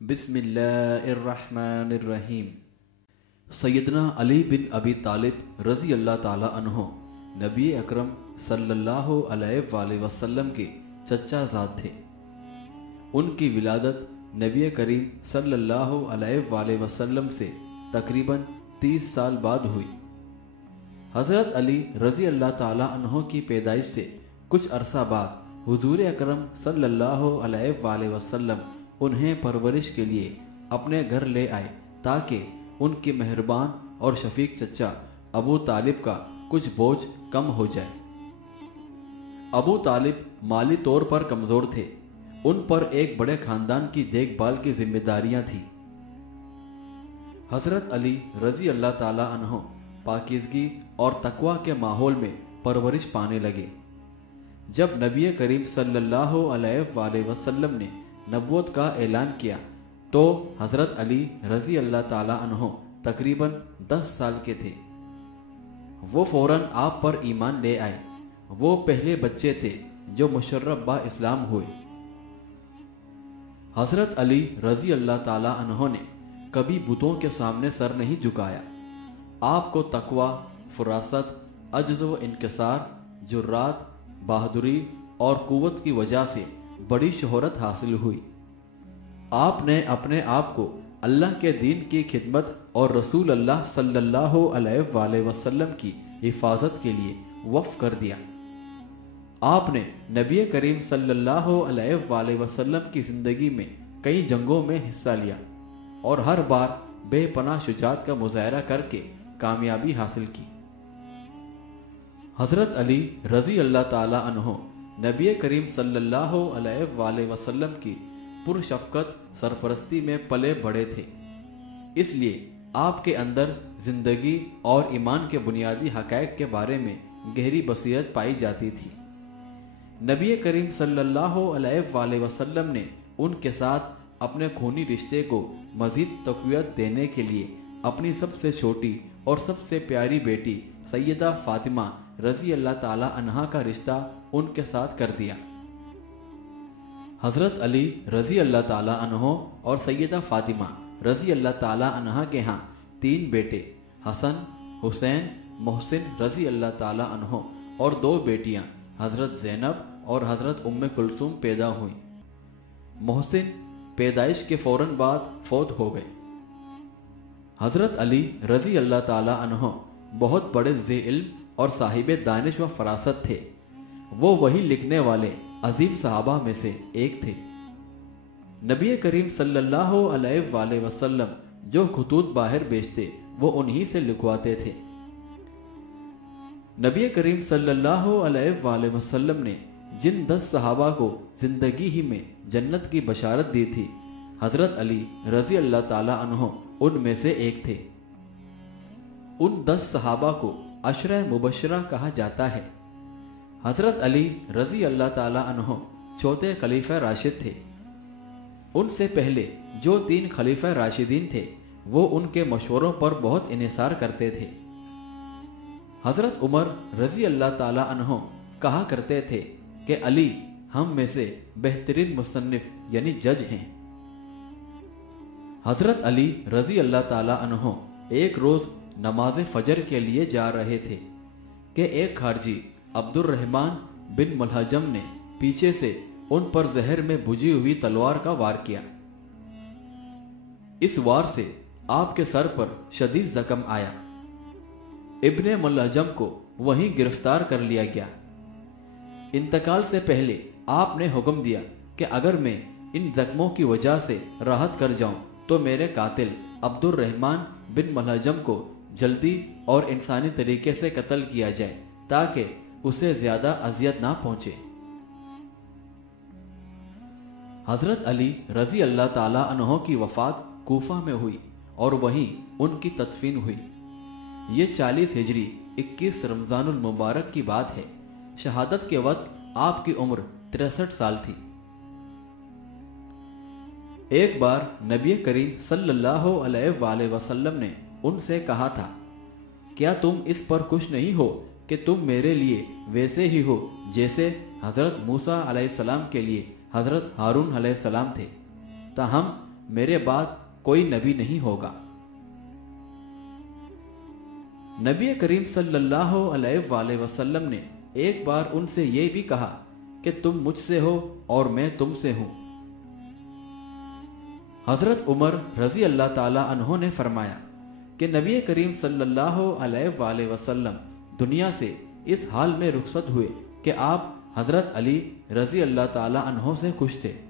बिस्मिल्लाहिर्रहमानिर्रहीम। सैयदना अली बिन अबी तालिब रज़ी अल्लाह ताला अन्हो नबी अकरम सल्लल्लाहु अलैहि वसल्लम के चचा ज़ाद थे। उनकी विलादत नबी करीम सल्लल्लाहु अलैहि वसल्लम से तकरीबन 30 साल बाद हुई। हज़रत अली रज़ी अल्लाह ताला अन्हो की पैदाइश से कुछ अरसा बाद हुजूर अकरम सल्लल्लाहु अलैहि वसल्लम उन्हें परवरिश के लिए अपने घर ले आए ताकि उनके मेहरबान और शफीक चचा अबू तालिब का कुछ बोझ कम हो जाए। अबू तालिब माली तौर पर कमजोर थे। उन पर एक बड़े खानदान की देखभाल की जिम्मेदारियां थी। हजरत अली रजी अल्लाह ताला अन्हो पाकीज़गी और तकवा के माहौल में परवरिश पाने लगे। जब नबी करीम सल्लल्लाहु अलैहि वसल्लम ने नबूवत का ऐलान किया तो हजरत अली रजी अल्लाह ताला अन्हो तकरीबन 10 साल के थे। वो फौरन आप पर ईमान ले आए। वो पहले बच्चे थे जो मुशर्रफ बा इस्लाम हुए। हजरत अली रजी अल्लाह ताला अन्हो ने कभी बुतों के सामने सर नहीं झुकाया। आपको तकवा, फरासत, अज्ज़ व इनकिसार, जुर्रात, बहादुरी और कुव्वत की वजह से बड़ी शोहरत हासिल हुई। आपने अपने आप को अल्लाह के दीन की खिदमत और रसूल अल्लाह सल्लल्लाहु अलैहि वसल्लम की हिफाजत के लिए वक्फ कर दिया। आपने नबी करीम सल्लल्लाहु अलैहि वसल्लम की जिंदगी में कई जंगों में हिस्सा लिया और हर बार बेपनाह शुजाअत का मुजाहरा करके कामयाबी हासिल की। हजरत अली रजी अल्लाह ताला अन्हो नबी करीम सल्लल्लाहु अलैहि वसल्लम की पुरशफ़क़त सरपरस्ती में पले बड़े थे। इसलिए आपके अंदर जिंदगी और ईमान के बुनियादी हक़ाइक़ के बारे में गहरी बसीरत पाई जाती थी। नबी करीम सल्लल्लाहु अलैहि वसल्लम ने उनके साथ अपने खूनी रिश्ते को मज़ीद तक़वियत देने के लिए अपनी सबसे छोटी और सबसे प्यारी बेटी सैयदा फ़ातिमा रज़ी अल्लाह ताला अन्हा का रिश्ता उनके साथ कर दिया। हजरत अली रज़ी अल्लाह ताला अन्हो और सैयदा फ़ातिमा रज़ी अल्लाह ताला अन्हा के यहाँ 3 बेटे हसन, हुसैन, मोहसिन रज़ी अल्लाह ताला अन्हो और 2 बेटियां हजरत ज़ैनब और हजरत उम्मे कुलसूम पैदा हुई। मोहसिन पैदाइश के फौरन बाद फौत हो गए। हजरत अली रज़ी अल्लाह ताला अन्हो बहुत बड़े ज़े-इल्म और साहिब दानिश व फरासत थे। वो वही लिखने वाले अजीम सहाबा में से एक थे। नबी करीम सल्लल्लाहु अलैहि वसल्लम जो खुतूत बाहर भेजते वो उन्हीं से लिखवाते थे। नबी करीम सल्लल्लाहु अलैहि वसल्लम ने जिन 10 सहाबा को जिंदगी ही में जन्नत की बशारत दी थी, हजरत अली रजी अल्लाह ताला अन्हो उनमें से एक थे। उन 10 सहाबा को अशरा मुबशरा कहा जाता है। हजरत अली रजी अल्लाह ताला अन्हो चौथे खलीफा राशिद थे। उनसे पहले जो 3 खलीफा राशिदीन थे वो उनके मशवरों पर बहुत इन्हिसार करते थे। हजरत उमर रजी अल्लाह ताला अन्हो कहा करते थे कि अली हम में से बेहतरीन मुसन्निफ यानी जज हैं। हजरत अली रजी अल्लाह ताला अन्हो एक रोज नमाज फजर के लिए जा रहे थे कि एक खारजी अब्दुर्रहमान बिन मुलहजम ने पीछे से उन पर जहर में बुझी हुई तलवार का वार किया। इस वार से आपके सर पर शदीद जख्म आया। इब्ने मुलहजम को वहीं गिरफ्तार कर लिया गया। इंतकाल से पहले आपने हुक्म दिया कि अगर मैं इन जख्मों की वजह से राहत कर जाऊं तो मेरे कातिल अब्दुर्रहमान बिन मुलहजम को जल्दी और इंसानी तरीके से कत्ल किया जाए ताकि उसे ज्यादा अजियत ना पहुंचे। हजरत अली रजी अल्लाह ताला अन्हो की वफात कूफा में हुई और वहीं उनकी तदफीन हुई। ये 40 हिजरी 21 रमजानुल मुबारक की बात है। शहादत के वक्त आपकी उम्र 63 साल थी। एक बार नबी करीम सल्लल्लाहु अलैहि वसल्लम ने उनसे कहा था, क्या तुम इस पर खुश नहीं हो कि तुम मेरे लिए वैसे ही हो जैसे हजरत मूसा अलैहिस्सलाम के लिए हजरत हारून अलैहिस्सलाम थे। ताहम मेरे बाद कोई नबी नहीं होगा। नबी करीम सल्लल्लाहु अलैहि वसल्लम ने एक बार उनसे ये भी कहा कि तुम मुझसे हो और मैं तुमसे हूं। हजरत उमर रजी अल्लाह ताला अन्हो ने फरमाया कि नबी करीम सल्लल्लाहु अलैहि वसल्लम दुनिया से इस हाल में रुखसत हुए कि आप हजरत अली रजी अल्लाह ताला अन्हो से खुश थे।